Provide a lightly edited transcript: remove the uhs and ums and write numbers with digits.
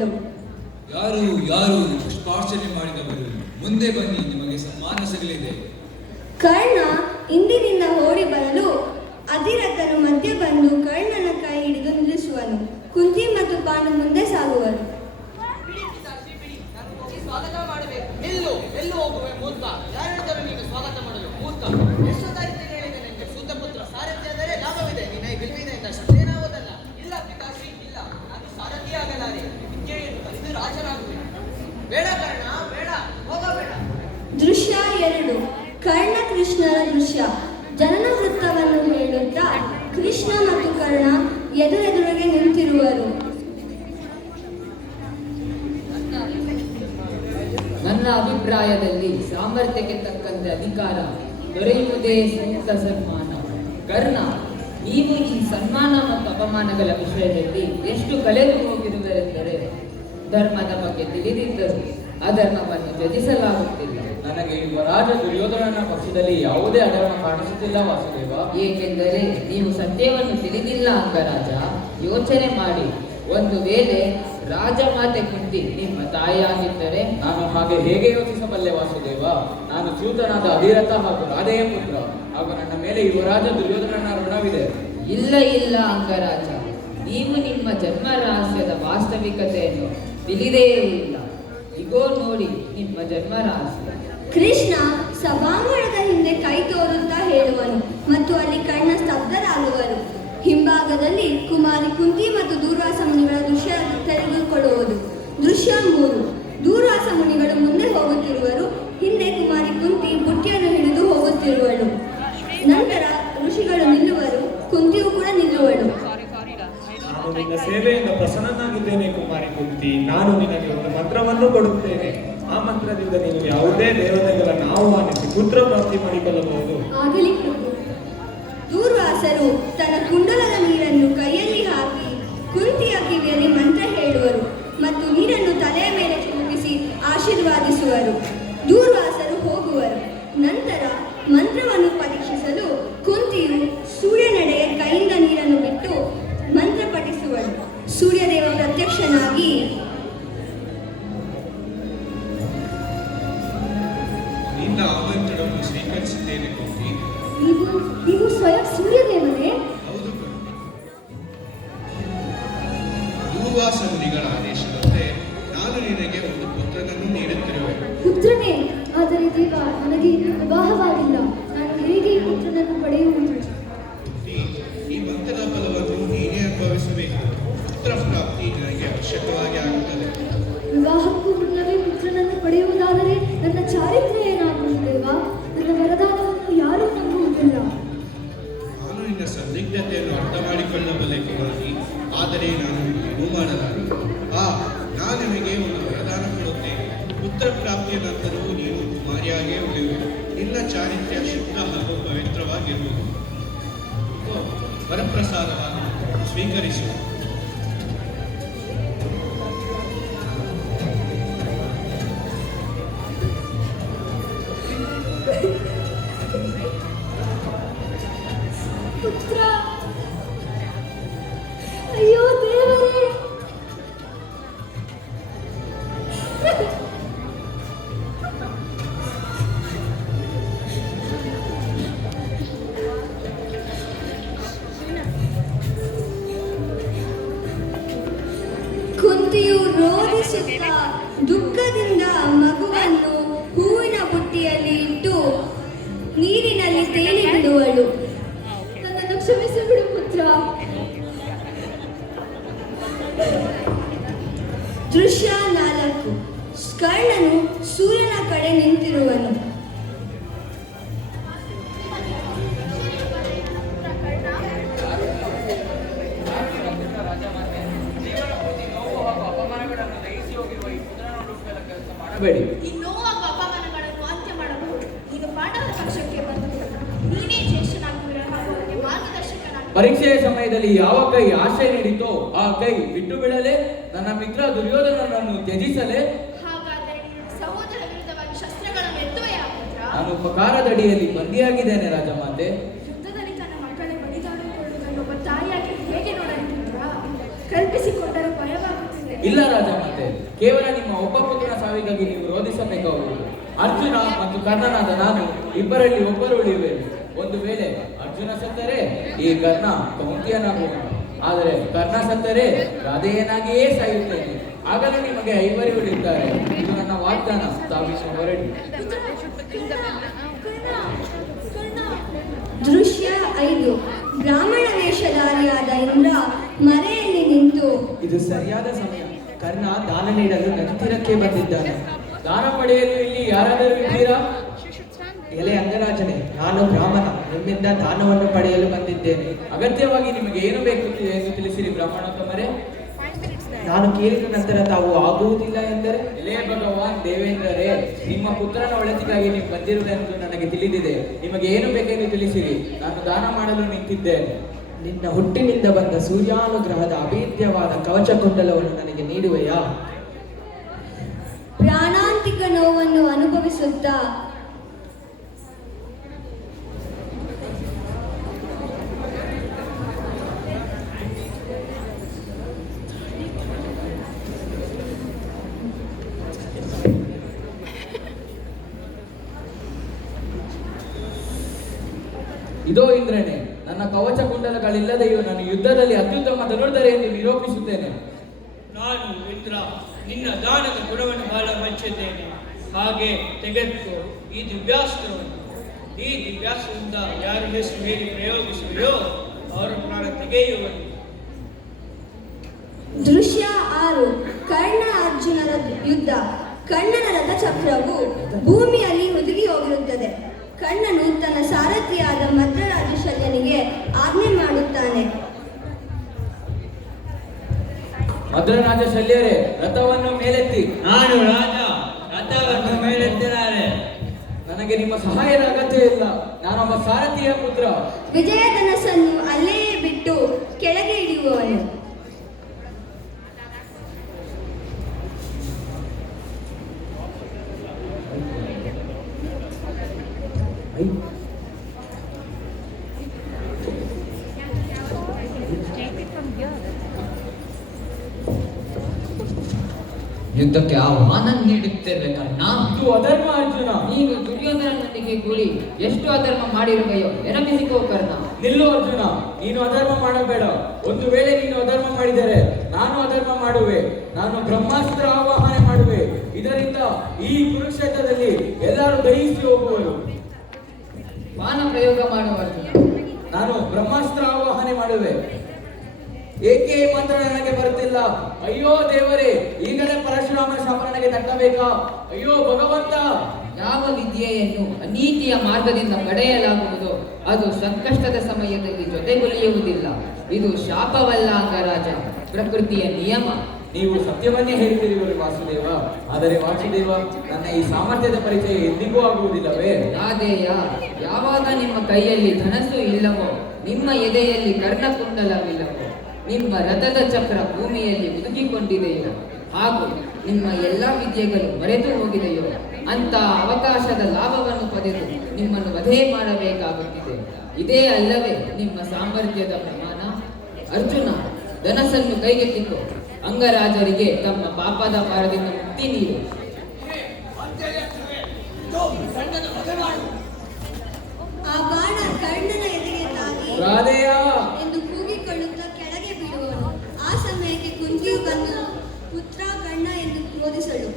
ನಿಂತಿರುವಳು. ಯಾರು ಯಾರು ಪುಷ್ಪಾರ್ಚನೆ ಮಾಡಿದವರು ಮುಂದೆ ಬನ್ನಿ, ನಿಮಗೆ ಸನ್ಮಾನ ಸಿಗಲಿದೆ. ಕರ್ಣ ಇಂದಿನಿಂದ ಓಡಿ ಬರಲು ಅಧಿರಥನು ಮಧ್ಯೆ ಬಂದು ಕರ್ಣನ ಕೈ ಹಿಡಿದು ನಿಲ್ಲಿಸುವನು. ಕುಂತಿ ಮತ್ತು ಪಾಂಡು ಮುಂದೆ ಸಾಗುವರು. ಸ್ವಾಗತ ಮಾಡಬೇಕು. ಎಲ್ಲೂ ಹೋಗುವೆ ಮೂರ್ಖ? ಯಾರಿದ್ದರೂ ನೀನು ಸ್ವಾಗತ ಮಾಡಲು ಮೂರ್ಖ? ಎಷ್ಟು ಸಾರಿ ಹೇಳಿದೆ ನನಗೆ ಸೂತಪುತ್ರ ಸಾರಥಿಯಾದರೆ ಲಾಭವಿದೆ, ನಿನ್ನ ಗೆಲುವಿದೆ ಅಂತ ಸತ್ಯನಾಗೋದಲ್ಲ. ಇಲ್ಲ ಪಿತಾಶ್ರೀ, ಇಲ್ಲ, ನಾನು ಸಾರಥಿಯಾಗಲಾರೆ. ವಿದ್ಯೆಯನ್ನು ಕಲಿತು ರಾಜನಾಗುವೆ. ಬೇಡ ಕರ್ಣ, ಬೇಡ, ಹೋಗಬೇಡ. ದೃಶ್ಯ 2. ಕರ್ಣ ಕೃಷ್ಣರ ದೃಶ್ಯ. ಜನನ ವೃತ್ತವನ್ನು ಹೇಳುತ್ತಾ ಕೃಷ್ಣ ಮತ್ತು ಕರ್ಣ ಎದುರೆದುರಿಗೆ ನಿಂತಿರುವರು. ನನ್ನ ಅಭಿಪ್ರಾಯದಲ್ಲಿ ಸಾಮರ್ಥ್ಯಕ್ಕೆ ತಕ್ಕಂತೆ ಅಧಿಕಾರ ದೊರೆಯುವುದೇ ಸೂಕ್ತ ಸನ್ಮಾನ. ಕರ್ಣ, ನೀವು ಈ ಸನ್ಮಾನ ಮತ್ತು ಅಪಮಾನಗಳ ವಿಷಯದಲ್ಲಿ ಎಷ್ಟು ಕಳೆದು ಹೋಗಿರುವರೆಂದರೆ ಧರ್ಮದ ಬಗ್ಗೆ ತಿಳಿದಿದ್ದರೂ ಅಧರ್ಮವನ್ನು ತ್ಯಜಿಸಲಾಗುತ್ತಿಲ್ಲ. ನನಗೆ ಯುವರಾಜ ದುರ್ಯೋಧನನ ಪಕ್ಷದಲ್ಲಿ ಯಾವುದೇ ಅಧರ್ಮ ಕಾಣಿಸುತ್ತಿಲ್ಲ ವಾಸುದೇವ. ಏಕೆಂದರೆ ನೀವು ಸತ್ಯವನ್ನು ತಿಳಿದಿಲ್ಲ ಅಂಗರಾಜ. ಯೋಚನೆ ಮಾಡಿ, ಒಂದು ವೇಳೆ ರಾಜಮಾತೆ ಕುಂತಿ ನಿಮ್ಮ ತಾಯಿಯಾಗಿದ್ದರೆ? ನಾನು ಹಾಗೆ ಹೇಗೆ ಯೋಚಿಸಬಲ್ಲೆ ವಾಸುದೇವ? ನಾನು ಚ್ಯೂತನಾದ ಅಧಿರಥ ಹಾಗೂ ರಾಧೆಯ ಪುತ್ರ, ಹಾಗೂ ನನ್ನ ಮೇಲೆ ಯುವರಾಜ ದುರ್ಯೋಧನನ ಋಣವಿದೆ. ಇಲ್ಲ ಇಲ್ಲ ಅಂಗರಾಜ, ನೀವು ನಿಮ್ಮ ಜನ್ಮ ರಹಸ್ಯದ ವಾಸ್ತವಿಕತೆಯನ್ನು ತಿಳಿದೇ ಇಲ್ಲ. ಇಗೋ ನೋಡಿ ನಿಮ್ಮ ಜನ್ಮ ರಹಸ್ಯ. ಕೃಷ್ಣ ಸಭಾಂಗಣದ ಹಿಂದೆ ಕೈ ತೋರುತ್ತಾ ಹೇಳುವನು ಮತ್ತು ಅಲ್ಲಿ ಕರ್ಣ ಸ್ತಬ್ಧರಾಗುವರು. ಹಿಂಭಾಗದಲ್ಲಿ ಕುಮಾರಿ ಕುಂತಿ ಮತ್ತು ದೂರ್ವಾಸ ಮುನಿಗಳ ದೃಶ್ಯ ತೆರೆದುಕೊಳ್ಳುವುದು. ದೃಶ್ಯ 3. ದೂರ್ವಾಸ ಮುನಿಗಳು ಮುಂದೆ ಹೋಗುತ್ತಿರುವರು. ಹಿಂದೆ ಕುಮಾರಿ ಕುಂತಿ ಬುಟ್ಟಿಯನ್ನು ಹಿಡಿದು ಹೋಗುತ್ತಿರುವಳು. ನಂತರ ಋಷಿಗಳು ನಿಲ್ಲುವರು. ಕುಂತಿಯು ಕೂಡ ನಿಲ್ಲುವಳು. ನಾನು ನಿನ್ನ ಸೇವೆಯಿಂದ ಪ್ರಸನ್ನನಾಗಿದ್ದೇನೆ ಕುಮಾರಿ ಕುಂತಿ. ನಾನು ನಿನಗೆ ಒಂದು ಮಂತ್ರವನ್ನು ಕೊಡುತ್ತೇನೆ. ಆ ಮಂತ್ರದಿಂದ ನೀನು ಯಾವುದೇ ದೇವತೆಗಳನ್ನು ಆಹ್ವಾನಿಸಿ ಪುತ್ರ ಪ್ರಾಪ್ತಿ ಮಾಡಿಕೊಳ್ಳಬಹುದು. ಆಗಲಿ ಪ್ರಭು. ದೂರ್ವಾಸರು ತನ್ನ ಕುಂಡಲದ ನೀರನ್ನು ಕೈಯಲ್ಲಿ ಹಾಕಿ ಕುಂತಿಯ ಕಿವಿಯಲ್ಲಿ ಮಂತ್ರ ಹೇಳುವರು ಮತ್ತು ನೀರನ್ನು ತಲೆಯ ಮೇಲೆ ಚಿಮುಕಿಸಿ ಆಶೀರ್ವಾದಿಸುವರು. ದೂರ್ವಾಸರು ಹೋಗುವರು. ನಂತರ ಮಂತ್ರವನ್ನು ಪರೀಕ್ಷಿಸಲು ಕುಂತಿಯು ಸೂರ್ಯನೆಡೆಗೆ ಕೈಯಿಂದ ನೀರನ್ನು ಬಿಟ್ಟು ಮಂತ್ರ ಪಠಿಸುವಳು. ಸೂರ್ಯದೇವ ಪ್ರತ್ಯಕ್ಷನಾಗಿ, ನಿನ್ನ ಆಮಂತ್ರಣವನ್ನು ಸ್ವೀಕರಿಸಿದ್ದೇನೆ ಕುಂತಿ. ನೀವು ಸ್ವಯಂ ಸೂರ್ಯದೇವನೇ? ಹೌದು. ದೂರ್ವಾಸ ಮುನಿಗಳ ಆದೇಶದಂತೆ ನಾನು ನಿನಗೆ ಒಂದು ಪುತ್ರನನ್ನು ನೀಡುತ್ತಿರುವೆ. ಪುತ್ರನೇ? ಆದರೆ ದೇವ, ನನಗೆ ವಿವಾಹವಾಗಿಲ್ಲ. ನಾನು ಹೇಗೆ ಈ ಪುತ್ರನನ್ನು ಪಡೆಯುವುದು? ಈ ಮಂತ್ರದ ಫಲವನ್ನು ನೀನೇ ಅನುಭವಿಸಬೇಕು. ಪುತ್ರ ಪ್ರಾಪ್ತಿ ನಿನಗೆ ಅವಶ್ಯಕವಾಗಿ ಆಗುತ್ತದೆ. ವಿವಾಹಕ್ಕೂ ಮುನ್ನವೇ ಪುತ್ರನನ್ನು ಪಡೆಯುವುದಾದರೆ ನನ್ನ ಚಾರಿತ್ರ್ಯ ಏನಾಗುವುದು ದೇವ? ನನ್ನ ವರದಾನವನ್ನು ಯಾರೂ ನಂಬುವುದಿಲ್ಲ. ನಾನು ನಿನ್ನ ಸಂದಿಗ್ಧತೆಯನ್ನು ಅರ್ಥ ಮಾಡಿಕೊಳ್ಳಬಲ್ಲೆ ಕುಮಾರಿ, ಆದರೆ ನಾನು ಏನೂ ಮಾಡಲಾರೆ. ನಾನು ನಿನಗೆ ಒಂದು ವರದಾನ ಕೊಡುತ್ತೇನೆ. ಪುತ್ರ ಪ್ರಾಪ್ತಿಯ ನಂತರವೂ ನೀನು ಕುಮಾರಿಯಾಗೇ ಉಳಿಯುವೆ. ನಿನ್ನ ಚಾರಿತ್ರ್ಯ ಶುದ್ಧ ಹಾಗೂ ಪವಿತ್ರವಾಗಿರುವುದು. ವರಪ್ರಸಾದವನ್ನು ಸ್ವೀಕರಿಸು. ಪುತ್ರ, ಅಯ್ಯೋ ದೇವರೇ! ಕುಂತಿಯು ರೋಧಿಸುತ್ತಾ ದುಃಖದಿಂದ ಮಗುವನ್ನು ಹೂವಿನ ಬುಟ್ಟಿಯಲ್ಲಿ ಇಟ್ಟು ನೀರಿನಲ್ಲಿ ತೇಲಿ ಬಿಡುವಳು. ನನ್ನನ್ನು ಕ್ಷಮಿಸಿಬಿಡು ಪುತ್ರ. ದೃಶ್ಯ 4. ಕರ್ಣನು ಸೂರ್ಯನ ಕಡೆ ನಿಂತಿರುವನು. ಬೇಡಿ. ಈ ನೋವು ಹಾಗೂ ಅಪಮಾನಗಳನ್ನು ಅಂತ್ಯ ಮಾಡಬಹುದು. ಈಗ ಪಾಂಡವರ ಪಕ್ಷಕ್ಕೆ ಬಂದು ನೀನೇ ಜ್ಯೇಷ್ಠನಾಗುವಿರ ಹಾಗೂ ಅವರಿಗೆ ಮಾರ್ಗದರ್ಶಕನಾಗುವ. ಪರೀಕ್ಷೆಯ ಸಮಯದಲ್ಲಿ ಯಾವ ಕೈ ಆಶ್ರಯ ನೀಡಿತೋ ಆ ಕೈ ಬಿಟ್ಟು ಬಿಡಲೇ? ನನ್ನ ಮಿತ್ರ ದುರ್ಯೋಧನನನ್ನು ತ್ಯಜಿಸಲೇ? ಹಾಗಾದರೆ ನೀನು ಸಹೋದರ ವಿರುದ್ಧವಾಗಿ ಶಸ್ತ್ರಗಳನ್ನು ಎತ್ತುವೆಯಾ ಪುತ್ರ? ನಾನು ಉಪಕಾರದಡಿಯಲ್ಲಿ ಬಂದಿಯಾಗಿದ್ದೇನೆ ರಾಜಮಾತೆ. ಯುದ್ಧದಲ್ಲಿ ತನ್ನ ಮಕ್ಕಳೇ ಬಲಿದಾಡಿಕೊಳ್ಳುವುದನ್ನು ಒಬ್ಬ ತಾಯಿಯಾಗಿ ಹೇಗೆ ನೋಡಲಿ ಪುತ್ರ? ಕಲ್ಪಿಸಿಕೊಂಡರೂ ಭಯವಾಗುತ್ತಿದೆ. ಇಲ್ಲ ರಾಜ, ಮತ್ತೆ ಕೇವಲ ನಿಮ್ಮ ಒಬ್ಬ ಪುತ್ರನ ಸಾವಿಗಾಗಿ ನೀವು ರೋಧಿಸಬೇಕಾಗುವುದು. ಅರ್ಜುನ ಮತ್ತು ಕರ್ಣನಾದ ನಾನು ಇಬ್ಬರಲ್ಲಿ ಒಬ್ಬರು ಉಳಿಯುವೆನು. ಒಂದು ವೇಳೆ ಅರ್ಜುನ ಸತ್ತರೆ ಈ ಕರ್ಣ ಕೌಂತಿಯನಾಗುವನು, ಆದರೆ ಕರ್ಣ ಸತ್ತರೆ ರಾಧೆಯನಾಗಿಯೇ ಸಾಯುತ್ತೇನೆ. ಆಗಲೂ ನಿಮಗೆ ಐವರಿ ಉಳಿಯುತ್ತಾರೆ. ಇದು ನನ್ನ ವಾಗ್ದಾನ. ತಾವಿನ್ನು ಹೊರಡಿ. ದೃಶ್ಯ 5. ಬ್ರಾಹ್ಮಣ ವೇಷಧಾರಿಯಾದ ಇಂದ್ರ ಮರೆಯಲ್ಲಿ ನಿಂತು, ಇದು ಸರಿಯಾದ ಸಮಯ. ಕರ್ಣ ದಾನ ನೀಡಲು ನದಿ ತೀರಕ್ಕೆ ಬಂದಿದ್ದಾನೆ. ದಾನ ಪಡೆಯಲು ಇಲ್ಲಿ ಯಾರಾದರೂ ಇದ್ದೀರಾ? ಎಲೆ ಅಂಗರಾಜನೇ, ನಾನು ಬ್ರಾಹ್ಮಣ, ನಿಮ್ಮಿಂದ ದಾನವನ್ನು ಪಡೆಯಲು ಬಂದಿದ್ದೇನೆ. ಅಗತ್ಯವಾಗಿ ನಿಮಗೆ ಏನು ಬೇಕು ಎಂದು ತಿಳಿಸಿರಿ ಬ್ರಾಹ್ಮಣೋತ್ತಮರೇ. ನಾನು ಕೇಳಿದ ನಂತರ ತಾವು ಆಗುವುದಿಲ್ಲ ಎಂದರೆ? ಎಲೆ ಭಗವಾನ್ ದೇವೇಂದ್ರರೇ, ನಿಮ್ಮ ಪುತ್ರನ ಒಳಿತಿಗಾಗಿ ನೀವು ಬಂದಿರುವುದೆಂದು ನನಗೆ ತಿಳಿದಿದೆ. ನಿಮಗೆ ಏನು ಬೇಕೆಂದು ತಿಳಿಸಿರಿ, ನಾನು ದಾನ ಮಾಡಲು ನಿಂತಿದ್ದೇನೆ. ನಿನ್ನ ಹುಟ್ಟಿನಿಂದ ಬಂದ ಸೂರ್ಯಾನುಗ್ರಹದ ಅಭೇದ್ಯವಾದ ಕವಚ ಕುಂಡಲವನ್ನು ನನಗೆ ನೀಡುವೆಯಾ? ಪ್ರಾಣಾಂತಿಕ ನೋವನ್ನು ಅನುಭವಿಸುತ್ತಾ ಇದೋ ಇಂದ್ರನೇ, ನನ್ನ ಕವಚ ಕುಂಡಲಗಳಿಲ್ಲದೆಯೂ ನಾನು ಯುದ್ಧದಲ್ಲಿ ಅತ್ಯುತ್ತಮ ಧನುರ್ಧರೆ ಎಂದು ನಿರೂಪಿಸುತ್ತೇನೆ. ನಾನು ಇಂದ್ರ ನಿನ್ನ ದಾನದ ಗುಣವನ್ನು ಬಹಳ ಮೆಚ್ಚಿದ್ದೇನೆ. ಹಾಗೆ ತೆಗೆದುಕೋ ಈ ದಿವ್ಯಾಸ್ತ್ರವನ್ನು. ಈ ದಿವ್ಯಾಸ್ತ್ರದಿಂದ ಯಾರು ಹೆಸರು ಹೇಳಿ ಪ್ರಯೋಗಿಸುವೆಯೋ ಅವರ ಪ್ರಾಣ ತೆಗೆಯುವರು. ದೃಶ್ಯ 6. ಕರ್ಣ ಅರ್ಜುನರ ಯುದ್ಧ. ಕರ್ಣನ ರಥಚಕ್ರವು ಭೂಮಿಯಲ್ಲಿ ಹುದುಗಿ ಹೋಗಿರುತ್ತದೆ. ಕರ್ಣನು ತನ್ನ ಸಾರಥಿಯಾದ ಮದ್ರರಾಜ ಶಲ್ಯನಿಗೆ ಆಜ್ಞೆ ಮಾಡುತ್ತಾನೆ. ಮದ್ರರಾಜ ಶಲ್ಯರೇ, ರಥವನ್ನು ಮೇಲೆತ್ತಿ. ನಾನು ರಾಜ, ರಥವನ್ನು ಮೇಲೆತ್ತಿದ್ದಾರೆ. ನನಗೆ ನಿಮ್ಮ ಸಹಾಯದ ಅಗತ್ಯ ಇಲ್ಲ. ನಾನೊಬ್ಬ ಸಾರಥಿಯ ಪುತ್ರ. ವಿಜಯಧನಸ್ಸನ್ನು ಅಲ್ಲೇ ಬಿಟ್ಟು ಕೆಳಗೆ ಇಳಿಯುವವನು. ಯುದ್ಧಕ್ಕೆ ಆಹ್ವಾನ ನೀಡುತ್ತೇವೆ ಕರ್ಣ. ಇದು ಅಧರ್ಮ ಅರ್ಜುನ. ನೀನು ದುರ್ಯೋಧನನೊಂದಿಗೆ ಕೂಡಿ ಎಷ್ಟು ಅಧರ್ಮ ಮಾಡಿರುವೆಯೋ ನೆನಪಿಸಿಕೋ ಕರ್ಣ. ನಿಲ್ಲು ಅರ್ಜುನ, ನೀನು ಅಧರ್ಮ ಮಾಡಬೇಡ. ಒಂದು ವೇಳೆ ನೀನು ಅಧರ್ಮ ಮಾಡಿದರೆ ನಾನು ಅಧರ್ಮ ಮಾಡುವೆ. ನಾನು ಬ್ರಹ್ಮಾಸ್ತ್ರ ಆವಾಹನೆ ಮಾಡುವೆ. ಇದರಿಂದ ಈ ಕುರುಕ್ಷೇತ್ರದಲ್ಲಿ ಎಲ್ಲರೂ ದಹಿಸಿ ಹೋಗುವರು. ಬಾಣ ಪ್ರಯೋಗ ಮಾಡುವ ಅರ್ಜುನ. ನಾನು ಬ್ರಹ್ಮಾಸ್ತ್ರ ಆವಾಹನೆ ಮಾಡುವೆ. ಏಕೆ ಈ ಮಂತ್ರ ನನಗೆ ಬರುತ್ತಿಲ್ಲ? ಅಯ್ಯೋ ದೇವರೇ, ಈಗಲೇ ಪರಶುರಾಮ ಶಾಪ ನನಗೆ ತಟ್ಟಬೇಕಾ? ಅಯ್ಯೋ ಭಗವಂತ. ಯಾವ ವಿದ್ಯೆಯನ್ನು ಅನೀತಿಯ ಮಾರ್ಗದಿಂದ ಪಡೆಯಲಾಗುವುದೋ ಅದು ಸಂಕಷ್ಟದ ಸಮಯದಲ್ಲಿ ಜೊತೆಗುಳಿಯುವುದಿಲ್ಲ. ಇದು ಶಾಪವಲ್ಲ ಅಂಗರಾಜ, ಪ್ರಕೃತಿಯ ನಿಯಮ. ನೀವು ಸತ್ಯವನ್ನೇ ಹೇಳ್ತಿರುವಿರಿ ವಾಸುದೇವ. ಆದರೆ ವಾಸುದೇವ, ನನ್ನ ಈ ಸಾಮರ್ಥ್ಯದ ಪರಿಚಯ ಎಂದಿಗೂ ಆಗುವುದಿಲ್ಲವೇ? ರಾಧೇಯ, ಯಾವಾಗ ನಿಮ್ಮ ಕೈಯಲ್ಲಿ ಧನಸ್ಸು ಇಲ್ಲವೋ, ನಿಮ್ಮ ಎದೆಯಲ್ಲಿ ಕರ್ಣಕುಂಡಲವಿಲ್ಲವೋ, ನಿಮ್ಮ ರಥದ ಚಕ್ರ ಭೂಮಿಯಲ್ಲಿ ಹುದುಗಿಕೊಂಡಿದೆಯೋ, ಹಾಗೂ ನಿಮ್ಮ ಎಲ್ಲ ವಿದ್ಯೆಗಳು ಮರೆತು ಹೋಗಿದೆಯೋ, ಅಂತ ಅವಕಾಶದ ಲಾಭವನ್ನು ಪಡೆದು ನಿಮ್ಮನ್ನು ವಧೆ ಮಾಡಬೇಕಾಗುತ್ತಿದೆ. ಇದೇ ಅಲ್ಲವೇ ನಿಮ್ಮ ಸಾಮರ್ಥ್ಯದ ಪ್ರಮಾಣ? ಅರ್ಜುನ, ಧನಸ್ಸನ್ನು ಕೈಗೆತ್ತಿಕೋ. ಅಂಗರಾಜರಿಗೆ ತಮ್ಮ ಪಾಪದ ಭಾರದಿಂದ ಮುಕ್ತಿ ನೀಡು. ಆ ಬಾಣ ಕರ್ಣನ ಎದೆಗೆ ತಾಗಿ ರಾಧೇಯ ಎಂದು ಕೂಗಿಕೊಳ್ಳುತ್ತಾ ಕೆಳಗೆ ಬೀಳುವನು. ಆ ಸಮಯಕ್ಕೆ ಕುಂತಿಯು ಬಂದು ಪುತ್ರ ಕರ್ಣ ಎಂದು ಬೋಧಿಸುವಳು.